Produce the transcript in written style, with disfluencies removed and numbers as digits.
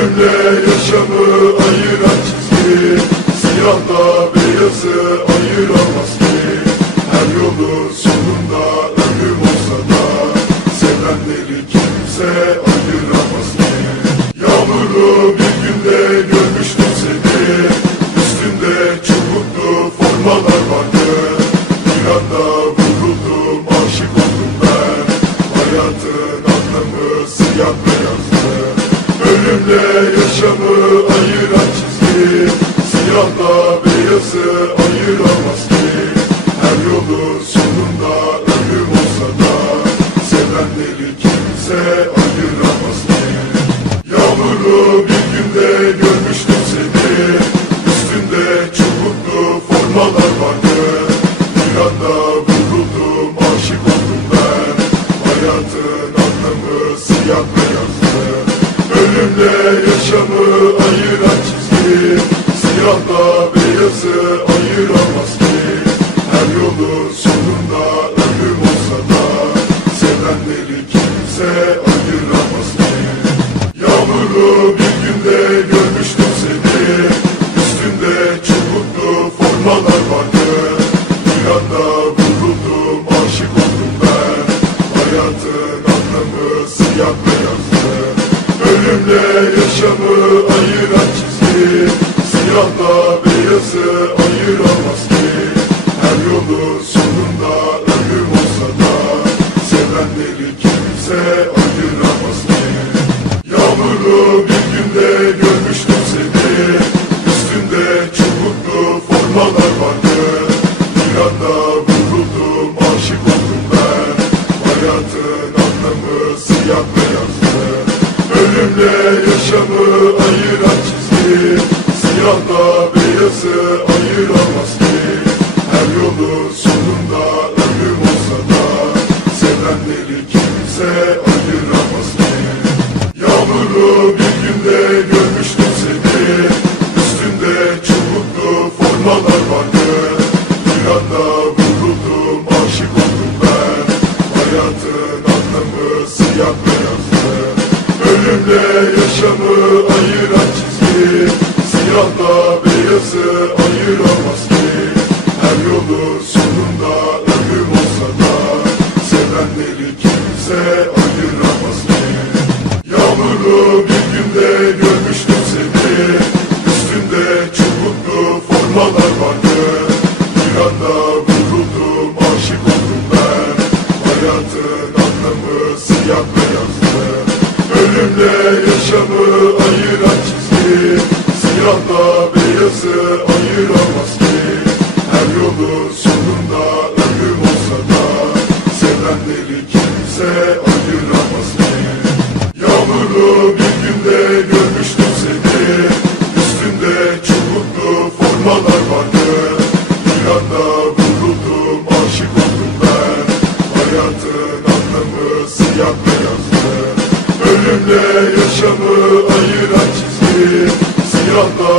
Ölümle yaşamı ayıran çizgi, siyahla beyazı ayıramaz ki. Her yolun sonunda ölüm olsa da sevenleri kimse ayıramaz ki. Yağmurlu bir günde görmüştüm seni, üstünde çubuklu formalar vardı. Bir anda vuruldum, aşık oldum ben, hayatın anlamı siyah beyazdı. Ölümle yaşamı ayıran çizgi, siyahla beyazı ayıramaz ki. Her yolun sonunda ölüm olsa da sevenleri kimse ayıramaz ki. Yağmurlu bir günde görmüştüm seni, üstünde çubuklu formalar vardı. Bir anda vuruldum, aşık oldum ben, hayatın anlamı siyah beyazdı. Ölümle yaşamı ayıran çizgi, siyahla beyazı ayıramaz ki. Her yolun sonunda ölüm olsa da sevenleri kimse ayıramaz ki. Yağmurlu bir günde görmüştüm seni, üstünde çubuklu formalar vardı. Bir anda vuruldum, aşık oldum ben, hayatın anlamı siyah beyazdı. Ölümle yaşamı ayıran çizgi, siyahla beyazı ayıramaz ki. Her yolun sonunda ölüm olsa da sevenleri kimse ayıramaz ki. Yağmurlu bir günde görmüştüm seni, üstünde çubuklu formalar vardı. Bir anda vuruldum, aşık oldum ben, hayatın anlamı siyah beyazdı. Ölümle yaşamı ayıran çizgi, siyahla beyazı ayıramaz ki. Her yolun sonunda ölüm olsa da sevenleri kimse ayıramaz ki. Yağmurlu bir günde görmüştüm seni, üstünde çubuklu formalar vardı. Bir anda vuruldum, aşık oldum ben, hayatın anlamı siyah beyazdı. Ölümle yaşamı ayıran çizgi, siyahla beyazı ayıramaz ki. Her yolun sonunda ölüm olsa da sevenleri kimse ayıramaz ki. Yağmurlu bir günde görmüştüm seni, üstünde çubuklu formalar vardı. Bir anda vuruldum, aşık oldum ben, hayatın anlamı siyah beyazdı. Ölümle yaşamı ayıran çizgi, siyahla beyazı ayıramaz ki. Her yolun sonunda ölüm olsa da sevenleri kimse ayıramaz ki. Yağmurlu bir günde görmüştüm seni, üstünde çubuklu formalar vardı. Bir anda vuruldum, aşık oldum ben, hayatın anlamı siyah beyazdı. Ölümle yaşamı ayıran çizgi, siyahla